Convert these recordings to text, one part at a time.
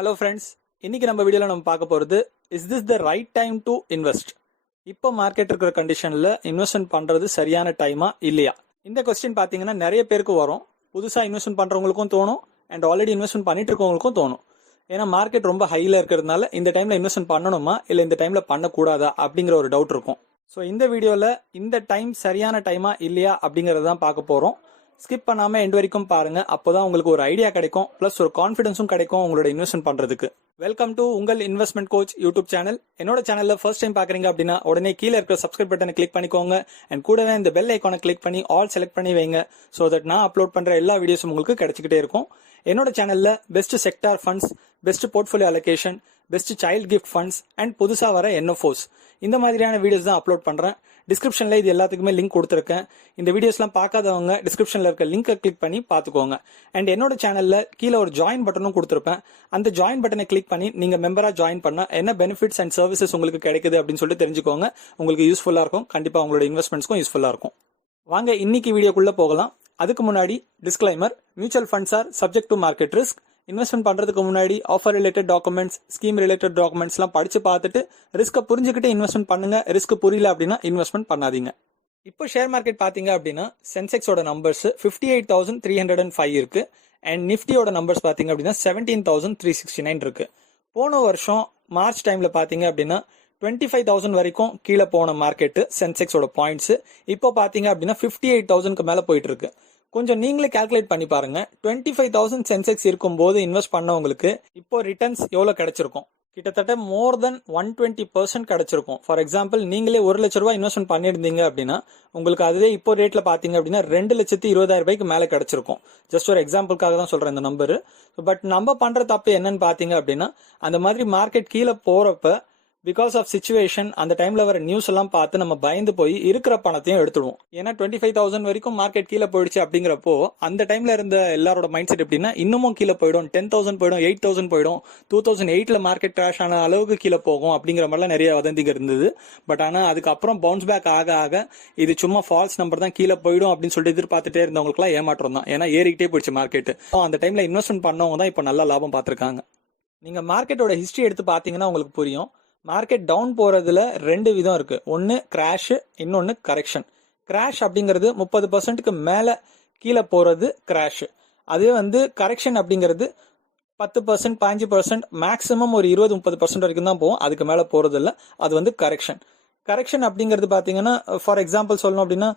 Hello friends, இன்னைக்கு நம்ம வீடியோவில் நம்ம பார்க்க போகிறது is this the right time to invest? இப்போ மார்க்கெட் இருக்கிற கண்டிஷனில் இன்வெஸ்ட்மெண்ட் பண்ணுறது சரியான டைமா இல்லையா? இந்த கொஸ்டின் பார்த்தீங்கன்னா நிறைய பேருக்கு வரும். புதுசாக இன்வெஸ்ட்மெண்ட் பண்ணுறவங்களுக்கும் தோணும் அண்ட் ஆல்ரெடி இன்வெஸ்ட்மெண்ட் பண்ணிட்டு இருக்கவங்களுக்கும் தோணும். ஏன்னா மார்க்கெட் ரொம்ப ஹையில் இருக்கிறதுனால இந்த டைமில் இன்வெஸ்ட்மெண்ட் பண்ணணுமா இல்லை இந்த டைமில் பண்ணக்கூடாதா அப்படிங்கிற ஒரு டவுட் இருக்கும். ஸோ இந்த வீடியோவில் இந்த டைம் சரியான டைமா இல்லையா அப்படிங்கிறது தான் பார்க்க போகிறோம். ஸ்கிப் பண்ணாமல் எண்ட் வரைக்கும் பாருங்க. அப்போதான் உங்களுக்கு ஒரு ஐடியா கிடைக்கும், ப்ளஸ் ஒரு கான்ஃபிடன்ஸும் கிடைக்கும் உங்களோட இன்வெஸ்ட்மெண்ட் பண்றதுக்கு. வெல்கம் டு உங்கள் இன்வெஸ்ட்மெண்ட் கோச் யூடியூப் சேனல். என்னோட சேனல்ல ஃபர்ஸ்ட் டைம் பாக்குறீங்க அப்படின்னா உடனே கீழே இருக்கிற சப்ஸ்கிரைப் பட்டனை கிளிக் பண்ணிக்கோங்க அண்ட் கூடவே இந்த பெல் ஐக்கானை கிளிக் பண்ணி ஆல் செலக்ட் பண்ணி வைங்க. ஸோ தட் நான் அப்லோட் பண்ற எல்லா வீடியோஸும் உங்களுக்கு கிடைச்சிக்கிட்டே இருக்கும். என்னோட சேனல்ல best sector funds, best portfolio allocation, best child gift funds and புதுசாக வர என்எஃப்ஓஸ் இந்த மாதிரியான வீடியோஸ் தான் அப்லோட் பண்றேன். டிஸ்கிரிப்ஷன்ல இது எல்லாத்துக்குமே லிங்க் கொடுத்துருக்கேன். இந்த வீடியோஸ்லாம் பார்க்காதவங்க டிஸ்கிரிப்ஷன்ல இருக்க லிங்கை கிளிக் பண்ணி பார்த்துக்கோங்க. அண்ட் என்னோட சேனல்ல கீழே ஒரு ஜாயின் பட்டனும் கொடுத்துருப்பேன். அந்த ஜாயின் பட்டனை கிளிக் பண்ணி நீங்க மெம்பரா ஜாயின் பண்ணா என்ன பெனிஃபிட்ஸ் அண்ட் சர்வீசஸ் உங்களுக்கு கிடைக்குது அப்படின்னு சொல்லிட்டு தெரிஞ்சுக்கோங்க. உங்களுக்கு யூஸ்ஃபுல்லா இருக்கும், கண்டிப்பா உங்களோட இன்வெஸ்ட்மெண்ட்ஸ்க்கும் யூஸ்ஃபுல்லா இருக்கும். வாங்க இன்னைக்கு வீடியோக்குள்ள போகலாம். அதுக்கு முன்னாடி disclaimer: mutual funds R subject to market risk. Investment பண்றதுக்கு முன்னாடி offer related documents, scheme related documents எல்லாம் படிச்சு பார்த்துட்டு ரிஸ்க்கை புரிஞ்சுக்கிட்டு இன்வெஸ்ட்மெண்ட் பண்ணுங்க. ரிஸ்க் புரியல அப்படின்னா இன்வெஸ்ட்மெண்ட் பண்ணாதீங்க. இப்போ ஷேர் மார்க்கெட் பாத்தீங்க அப்படின்னா சென்செக்ஸோட நம்பர்ஸ் 58,305 இருக்கு அண்ட் நிஃப்டியோட நம்பர்ஸ் பாத்தீங்க அப்படின்னா 17,369 இருக்கு. போன வருஷம் மார்ச் டைம்ல பாத்தீங்க அப்படின்னா 25,000 வரைக்கும் கீழே போன மார்க்கெட் சென்செக்ஸோட பாயிண்ட்ஸ் இப்போ பாத்தீங்க அப்படின்னா 58,000க்கு மேல போயிட்டு இருக்கு. கொஞ்சம் நீங்களே கால்குலேட் பண்ணி பாருங்க. 25,000 சென்செக்ஸ் இருக்கும்போது இன்வெஸ்ட் பண்ணவங்களுக்கு இப்போ ரிட்டர்ன்ஸ் எவ்வளவு கிடைச்சிருக்கும்? கிட்டத்தட்ட மோர் தென் 120% கிடைச்சிருக்கும். ஃபார் எக்ஸாம்பிள், நீங்களே 1 லட்ச ரூபாய் இன்வெஸ்ட்மெண்ட் பண்ணிருந்தீங்க அப்படின்னா உங்களுக்கு அதுவே இப்போ ரேட்ல பாத்தீங்க அப்படின்னா 2,20,000 ரூபாய்க்கு மேல கிடைச்சிருக்கும். ஜஸ்ட் ஒரு எக்ஸாம்பிளுக்காக தான் சொல்றேன் இந்த நம்பர். பட் நம்ம பண்ற தப்பு என்னன்னு பாத்தீங்க அப்படின்னா, அந்த மாதிரி மார்க்கெட் கீழே போறப்ப பிகாஸ் ஆஃப் சிச்சுவேஷன் அந்த டைம்ல வர நியூஸ் எல்லாம் பார்த்து நம்ம பயந்து போய் இருக்கிற பணத்தையும் எடுத்துடுவோம். ஏன்னா 25,000 வரைக்கும் மார்க்கெட் கீழே போயிடுச்சு அப்படிங்கிறப்போ அந்த டைம்ல இருந்த எல்லாரோட மைண்ட் செட் எப்படின்னா, இன்னமும் கீழே போயிடும், 10,000 போயிடும், 8,000 போயிடும், 2008ல மார்க்கெட் கிராஷ் ஆன அளவுக்கு கீழே போகும் அப்படிங்கிற மாதிரிலாம் நிறைய வதந்திங்க இருந்தது. பட் ஆனா அதுக்கப்புறம் பவுன்ஸ் பேக் ஆக ஆக இது சும்மா ஃபால்ஸ் நம்பர் தான், கீழே போயிடும் அப்படின்னு சொல்லிட்டு எதிர்பார்த்துட்டே இருந்தவங்களுக்குலாம் ஏமாற்றம் தான். ஏன்னா ஏறிக்கிட்டே போயிடுச்சு மார்க்கெட். அந்த டைம்ல இன்வெஸ்ட்மெண்ட் பண்ணவங்க தான் இப்போ நல்ல லாபம் பார்த்திருக்காங்க. நீங்க மார்க்கெட்டோட ஹிஸ்டரி எடுத்து பாத்தீங்கன்னா உங்களுக்கு புரியும். மார்க்கெட் டவுன் போறதுல 2 விதம் இருக்கு. ஒன்னு கிராஷ், இன்னொன்னு கரெக்ஷன். கிராஷ் அப்படிங்கிறது 30%க்கு மேல கீழே போறது கிராஷ். அதே கரெக்ஷன் அப்படிங்கிறது 10%, 15%, மேக்சிமம் ஒரு 20-30% வரைக்கும் தான் போகும். அதுக்கு மேல போறது இல்ல. அது கரெக்ஷன். கரெக்ஷன் அப்படிங்கிறது பாத்தீங்கன்னா, ஃபார் எக்ஸாம்பிள் சொல்லணும் அப்படின்னா,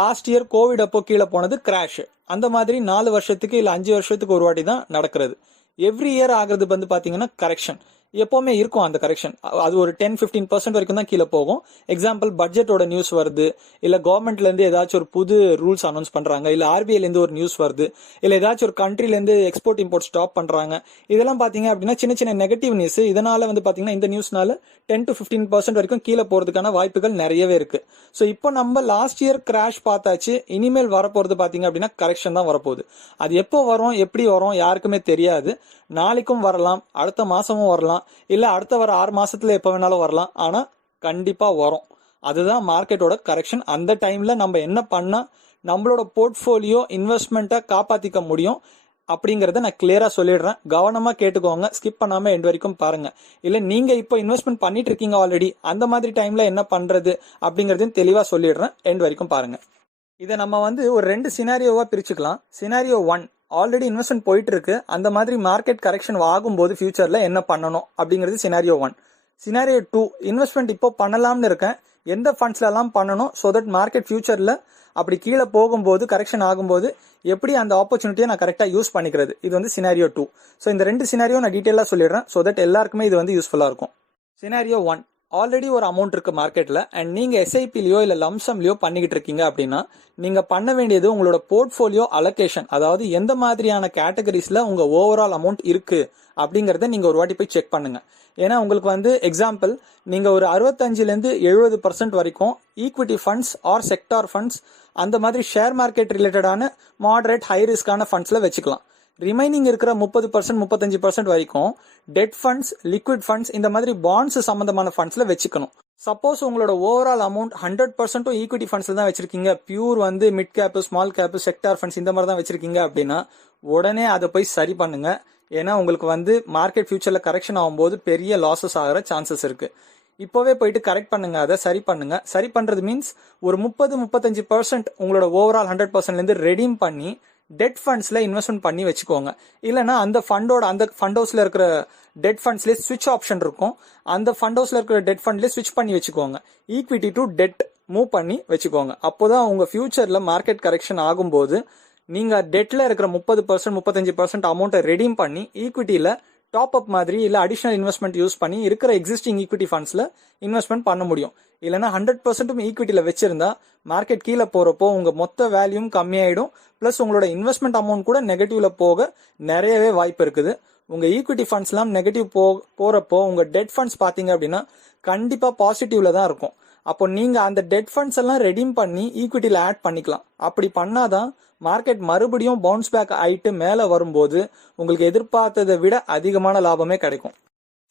லாஸ்ட் இயர் கோவிட் அப்போ கீழே போனது கிராஷ். அந்த மாதிரி 4 வருஷத்துக்கு இல்ல 5 வருஷத்துக்கு ஒரு வாட்டி தான் நடக்கிறது. எவ்ரி இயர் ஆகுறது பாத்தீங்கன்னா கரெக்ஷன். எப்பவுமே இருக்கும் அந்த கரெக்ஷன். அது ஒரு 10-15% வரைக்கும் தான் கீழே போகும். எக்ஸாம்பிள், பட்ஜெட்டோட நியூஸ் வருது, இல்ல கவர்மெண்ட்ல இருந்து ஏதாச்சும் ஒரு புது ரூல்ஸ் அனௌன்ஸ் பண்றாங்க, இல்ல ஆர்பிஐல இருந்து ஒரு நியூஸ் வருது, இல்ல ஏதாச்சும் ஒரு கண்ட்ரில இருந்து எக்ஸ்போர்ட் இம்போர்ட் ஸ்டாப் பண்றாங்க. இதெல்லாம் பாத்தீங்க அப்படின்னா சின்ன சின்ன நெகட்டிவ் நியூஸ். இதனால பாத்தீங்கன்னா இந்த நியூஸ்னால 10-15% வரைக்கும் கீழே போறதுக்கான வாய்ப்புகள் நிறையவே இருக்கு. சோ இப்போ நம்ம லாஸ்ட் இயர் கிராஷ் பார்த்தாச்சு. இனிமேல் வரப்போறது பாத்தீங்க அப்படின்னா கரெக்ஷன் தான் வரப்போகுது. அது எப்போ வரும், எப்படி வரும் யாருக்குமே தெரியாது. நாளைக்கும் வரலாம், அடுத்த மாசமும் வரலாம், இல்ல அடுத்த வர 6 மாசத்துல எப்ப வேணாலும் வரலாம். ஆனா கண்டிப்பா வரும். அதுதான் மார்க்கெட்டோட கரெக்ஷன். அந்த டைம்ல நம்ம என்ன பண்ணா நம்மளோட போர்ட்ஃபோலியோ இன்வெஸ்ட்மெண்ட்டை காப்பாத்திக்க முடியும் அப்படிங்கறத நான் கிளியரா சொல்லிடுறேன். கவனமா கேட்டுக்கோங்க, ஸ்கிப் பண்ணாம எண்ட் வரைக்கும் பாருங்க. இல்ல நீங்க இப்போ இன்வெஸ்ட்மெண்ட் பண்ணிட்டு இருக்கீங்க ஆல்ரெடி, அந்த மாதிரி டைம்ல என்ன பண்றது அப்படிங்கறதையும் தெளிவா சொல்லிடுறேன். எண்ட் வரைக்கும் பாருங்க. இதை நம்ம ஒரு 2 சினாரியோவா பிரிச்சுக்கலாம். சினாரியோ 1, ஆல்ரெடி இன்வெஸ்ட்மெண்ட் போயிட்டு இருக்கு, அந்த மாதிரி மார்க்கெட் கரெக்ஷன் ஆகும்போது ஃபியூச்சர்ல என்ன பண்ணணும் அப்படிங்கிறது சினாரியோ 1. சினாரியோ 2, இன்வெஸ்ட்மெண்ட் இப்போ பண்ணலாம்னு இருக்கேன், எந்த ஃபண்ட்ஸ்ல எல்லாம் பண்ணணும் சோ தட் மார்க்கெட் ஃபியூச்சர்ல அப்படி கீழே போகும்போது கரெக்ஷன் ஆகும்போது எப்படி அந்த ஆப்பர்ச்சுனிட்டியை நான் கரெக்டா யூஸ் பண்ணிக்கிறது. இது சினாரியோ 2. ஸோ இந்த 2 சினாரியோ நான் டீட்டெயிலா சொல்லிடுறேன் சோ தட் எல்லாருக்குமே இது யூஸ்ஃபுல்லா இருக்கும். சினாரியோ 1, ஆல்ரெடி ஒரு அமௌண்ட் இருக்கு மார்க்கெட்ல அண்ட் நீங்க எஸ்ஐபிலயோ இல்ல லம்சம்லயோ பண்ணிக்கிட்டு இருக்கீங்க அப்படின்னா நீங்க பண்ண வேண்டியது உங்களோட போர்ட்ஃபோலியோ அலோகேஷன். அதாவது எந்த மாதிரியான கேட்டகரிஸ்ல உங்க ஓவரால் அமௌண்ட் இருக்கு அப்படிங்கறத நீங்க ஒரு வாட்டி போய் செக் பண்ணுங்க. ஏன்னா உங்களுக்கு எக்ஸாம்பிள், நீங்க ஒரு 65-70% வரைக்கும் equity funds or sector funds அந்த மாதிரி ஷேர் மார்க்கெட் ரிலேட்டடான மாடரேட் ஹை ரிஸ்கான ஃபண்ட்ஸ்ல வச்சுக்கலாம். ரிமைனிங் இருக்கிற 30%, 35% வரைக்கும் டெட் ஃபண்ட்ஸ், லிக்விட் ஃபண்ட்ஸ், இந்த மாதிரி பாண்ட்ஸ் சம்பந்தமான ஃபண்ட்ஸ்ல வச்சுக்கணும். சப்போஸ் உங்களோட ஓவரால் அமௌண்ட் 100% ஈக்விட்டி ஃபண்ட்ஸ்ல தான் வச்சிருக்கீங்க, pure mid cap, small cap, sector funds இந்த மாதிரி தான் வச்சிருக்கீங்க அப்படின்னா உடனே அதை போய் சரி பண்ணுங்க. ஏன்னா உங்களுக்கு வந்து மார்க்கெட் ஃபியூச்சரில் கரெக்ஷன் ஆகும்போது பெரிய லாஸஸ் ஆகிற சான்சஸ் இருக்கு. இப்போவே போயிட்டு கரெக்ட் பண்ணுங்க, அதை சரி பண்ணுங்க. சரி பண்றது மீன்ஸ் ஒரு 30-35% உங்களோட ஓவரால் 100%லேருந்து ரெடீம் பண்ணி டெட் ஃபண்ட்ஸ்ல இன்வெஸ்ட்மெண்ட் பண்ணி வச்சுக்கோங்க. இல்லைன்னா அந்த ஃபண்ட் ஹவுஸ்ல இருக்கிற டெட் ஃபண்ட்ஸ்லேயே ஸ்விட்ச் ஆப்ஷன் இருக்கும். அந்த ஃபண்ட் ஹவுஸ்ல இருக்கிற டெட் ஃபண்ட்லேயே ஸ்விட்ச் பண்ணி வச்சுக்கோங்க. ஈக்விட்டி டு டெட் மூவ் பண்ணி வச்சுக்கோங்க. அப்போதான் உங்க ஃபியூச்சர்ல மார்க்கெட் கரெக்ஷன் ஆகும்போது நீங்க டெட்ல இருக்கிற 30% 35% அமௌண்ட்டை ரெடீம் பண்ணி ஈக்விட்டியில டாப் அப் மாதிரி இல்ல அடிஷனல் இன்வெஸ்ட்மெண்ட் யூஸ் பண்ணி இருக்கிற எக்ஸிஸ்டிங் ஈக்விட்டி ஃபண்ட்ஸ்ல இன்வெஸ்ட்மெண்ட் பண்ண முடியும். இல்லைன்னா 100% ஈக்விட்டியில வச்சிருந்தா மார்க்கெட் கீழே போறப்போ உங்க மொத்த வேல்யூம் கம்மியாயிடும். பிளஸ் உங்களோட இன்வெஸ்ட்மெண்ட் அமௌண்ட் கூட நெகட்டிவ்ல போக நிறையவே வாய்ப்பு இருக்குது. உங்க ஈக்விட்டி ஃபண்ட்ஸ் எல்லாம் நெகட்டிவ் போறப்போ உங்க டெட் ஃபண்ட்ஸ் பாத்தீங்க அப்படின்னா கண்டிப்பா பாசிட்டிவ்ல தான் இருக்கும். அப்போ நீங்க அந்த டெட் ஃபண்ட்ஸ் எல்லாம் ரெடீம் பண்ணி ஈக்விட்டியில ஆட் பண்ணிக்கலாம். அப்படி பண்ணாதான் மார்க்கெட் மறுபடியும் பவுன்ஸ் பேக் ஆயிட்டு மேல வரும்போது உங்களுக்கு எதிர்பார்த்ததை விட அதிகமான லாபமே கிடைக்கும்.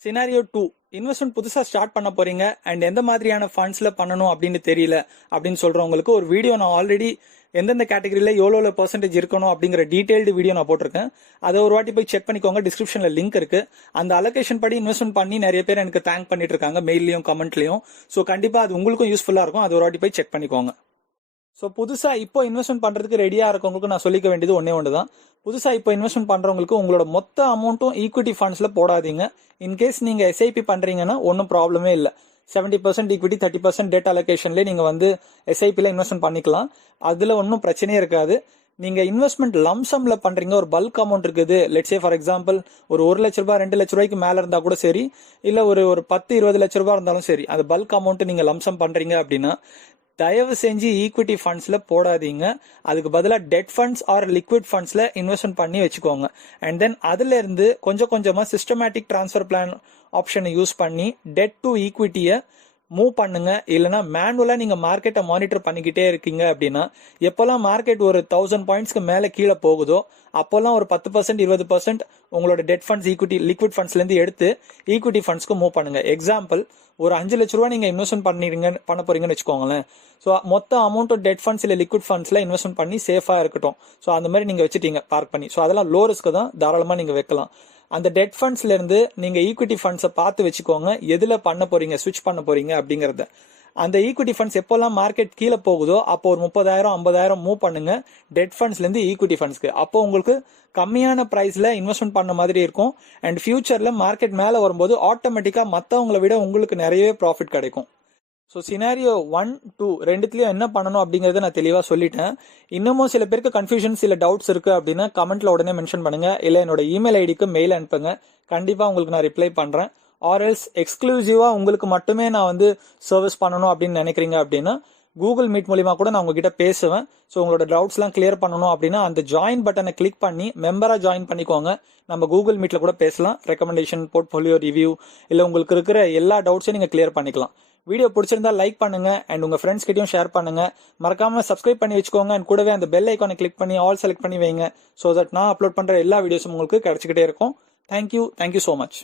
சினாரியோ 2, இன்வெஸ்ட்மெண்ட் புதுசா ஸ்டார்ட் பண்ண போறீங்க அண்ட் எந்த மாதிரியான ஃபண்ட்ஸ்ல பண்ணணும் அப்படின்னு தெரியல அப்படின்னு சொல்றவங்களுக்கு ஒரு வீடியோ நான் ஆல்ரெடி எந்தெந்த கேட்டகரியில எவ்வளோ பெர்சன்டேஜ் இருக்கணும் அப்படிங்கிற டீடைல்டு வீடியோ நான் போட்டிருக்கேன். அதை ஒரு வாட்டி போய் செக் பண்ணிக்கோங்க. டிஸ்கிரிப்ஷன்ல லிங்க் இருக்கு. அந்த அலோகேஷன் படி இன்வெஸ்ட்மெண்ட் பண்ணி நிறைய பேர் எனக்கு தேங்க் பண்ணிட்டு இருக்காங்க மெயிலையும் கமெண்ட்லயும். ஸோ கண்டிப்பா அது உங்களுக்கும் யூஸ்ஃபுல்லா இருக்கும். அது ஒரு வாட்டி போய் செக் பண்ணிக்கோங்க. ஸோ புதுசா இப்போ இன்வெஸ்ட்மெண்ட் பண்றதுக்கு ரெடியா இருக்கவங்களுக்கு நான் சொல்லிக்க வேண்டியது ஒன்று தான். புதுசா இப்போ இன்வெஸ்ட்மெண்ட் பண்றவங்களுக்கு உங்களோட மொத்த அமௌண்ட்டும் ஈக்விட்டி ஃபண்ட்ஸ்ல போடாதீங்க. இன்கேஸ் நீங்க SIP பண்றீங்கன்னா ஒன்றும் ப்ராப்ளமே இல்லை. 70% ஈக்விட்டி 30% டெட் அலோகேஷன்லேயே நீங்க வந்து SIPல இன்வெஸ்ட்மெண்ட் பண்ணிக்கலாம். அதுல ஒன்றும் பிரச்சனையே இருக்காது. நீங்க இன்வெஸ்ட்மெண்ட் லம்சம்ல பண்றீங்க, ஒரு பல்க் அமௌண்ட் இருக்குது. லெட்ஸ் சே ஃபார் எக்ஸாம்பிள் ஒரு 1 லட்ச ரூபாய் 2 லட்ச ரூபாய்க்கு மேல இருந்தா கூட சரி, இல்ல ஒரு 10-20 லட்ச ரூபாய் இருந்தாலும் சரி, அந்த பல்க் அமௌண்ட் நீங்க லம்சம் பண்றீங்க அப்படின்னா தயவு செஞ்சு ஈக்விட்டி ஃபண்ட்ஸ்ல போடாதீங்க. அதுக்கு பதிலாக டெட் ஃபண்ட்ஸ் ஆர் லிக்விட் ஃபண்ட்ஸ்ல இன்வெஸ்ட்மெண்ட் பண்ணி வச்சுக்கோங்க. அண்ட் தென் அதுல இருந்து கொஞ்சம் கொஞ்சமா சிஸ்டமேட்டிக் டிரான்ஸ்ஃபர் பிளான் ஆப்ஷனை யூஸ் பண்ணி டெட் டு ஈக்விட்டியை மூவ் பண்ணுங்க. இல்லைன்னா மேனுவலா நீங்க மார்க்கெட்டை மானிட்டர் பண்ணிக்கிட்டே இருக்கீங்க அப்படின்னா எப்பெல்லாம் மார்க்கெட் ஒரு 1000 பாயிண்ட்ஸ்க்கு மேல கீழே போகுதோ அப்போல்லாம் ஒரு 10% 20% உங்களோட டெட் ஃபண்ட்ஸ் லிக்விட் ஃபண்ட்ஸ்ல இருந்து எடுத்து ஈக்விட்டி ஃபண்ட்ஸ்க்கு மூவ் பண்ணுங்க. எக்ஸாம்பிள் ஒரு 5 லட்ச ரூபா நீங்க இன்வெஸ்ட்மெண்ட் பண்ண போறீங்கன்னு வச்சுக்கோங்களேன். ஸோ மொத்த அமௌண்ட் டெட் ஃபண்ட்ஸ் இல்ல லிக்விட் ஃபண்ட்ஸ்ல இன்வெஸ்ட்மெண்ட் பண்ணி சேஃபா இருக்கட்டும். ஸோ அந்த மாதிரி நீங்க வச்சுட்டீங்க பார்க் பண்ணி. ஸோ அதெல்லாம் லோ ரிஸ்க் தான், தாராளமா நீங்க வைக்கலாம். அந்த டெட் ஃபண்ட்ஸ்ல இருந்து நீங்க ஈக்விட்டி ஃபண்ட்ஸை பார்த்து வச்சுக்கோங்க, எதுல பண்ண போறீங்க, ஸ்விட்ச் பண்ண போறீங்க அப்படிங்கறத. அந்த ஈக்விட்டி ஃபண்ட்ஸ் எப்போல்லாம் மார்க்கெட் கீழே போகுதோ அப்போ ஒரு 30,000-50,000 மூவ் பண்ணுங்க டெட் ஃபண்ட்ஸ்ல இருந்து ஈக்விட்டி ஃபண்ட்ஸ்க்கு. அப்போ உங்களுக்கு கம்மியான பிரைஸ்ல இன்வெஸ்ட்மெண்ட் பண்ண மாதிரி இருக்கும். அண்ட் ஃபியூச்சர்ல மார்க்கெட் மேல வரும்போது ஆட்டோமேட்டிக்கா மற்றவங்களை விட உங்களுக்கு நிறையவே ப்ராஃபிட் கிடைக்கும். ஸோ சினாரியோ 1, 2 ரெண்டுத்துலயும் என்ன பண்ணணும் அப்படிங்கறத நான் தெளிவா சொல்லிட்டேன். இன்னமும் சில பேருக்கு கன்ஃபியூஷன்ஸ் இல்ல டவுட்ஸ் இருக்கு அப்படின்னா கமெண்ட்ல உடனே மென்ஷன் பண்ணுங்க. இல்ல என்னோட இமெயில் ஐடிக்கு மெயில் அனுப்புங்க, கண்டிப்பா உங்களுக்கு நான் ரிப்ளை பண்றேன். ஆர்எல்ஸ் எக்ஸ்க்ளூசிவா உங்களுக்கு மட்டுமே நான் வந்து சர்வீஸ் பண்ணணும் அப்படின்னு நினைக்கிறீங்க அப்படின்னா கூகுள் மீட் மூலியமா கூட நான் உங்ககிட்ட பேசுவேன். ஸோ உங்களோட டவுட்ஸ் எல்லாம் கிளியர் பண்ணணும் அப்படின்னா அந்த ஜாயின் பட்டனை கிளிக் பண்ணி மெம்பரா ஜாயின் பண்ணிக்கோங்க. நம்ம கூகுள் மீட்ல கூட பேசலாம். ரெக்கமெண்டேஷன், போர்ட்ஃபோலியோ ரிவ்யூ, இல்ல உங்களுக்கு இருக்கிற எல்லா டவுட்ஸையும் நீங்க கிளியர் பண்ணிக்கலாம். வீடியோ பிடிச்சிருந்தா லைக் பண்ணுங்க அண்ட் உங்க ஃப்ரெண்ட்ஸ் கிட்டயும் ஷேர் பண்ணுங்க. மறக்காம சப்ஸ்கிரைப் பண்ணி வச்சுக்கோங்க அண்ட் கூடவே அந்த பெல் ஐக்கானை கிளிக் பண்ணி ஆல் செலக்ட் பண்ணி வைங்க. ஸோ தட் நான் அப்லோட் பண்ற எல்லா வீடியோஸும் உங்களுக்கு கிடைச்சிக்கிட்டே இருக்கும். Thank you so much.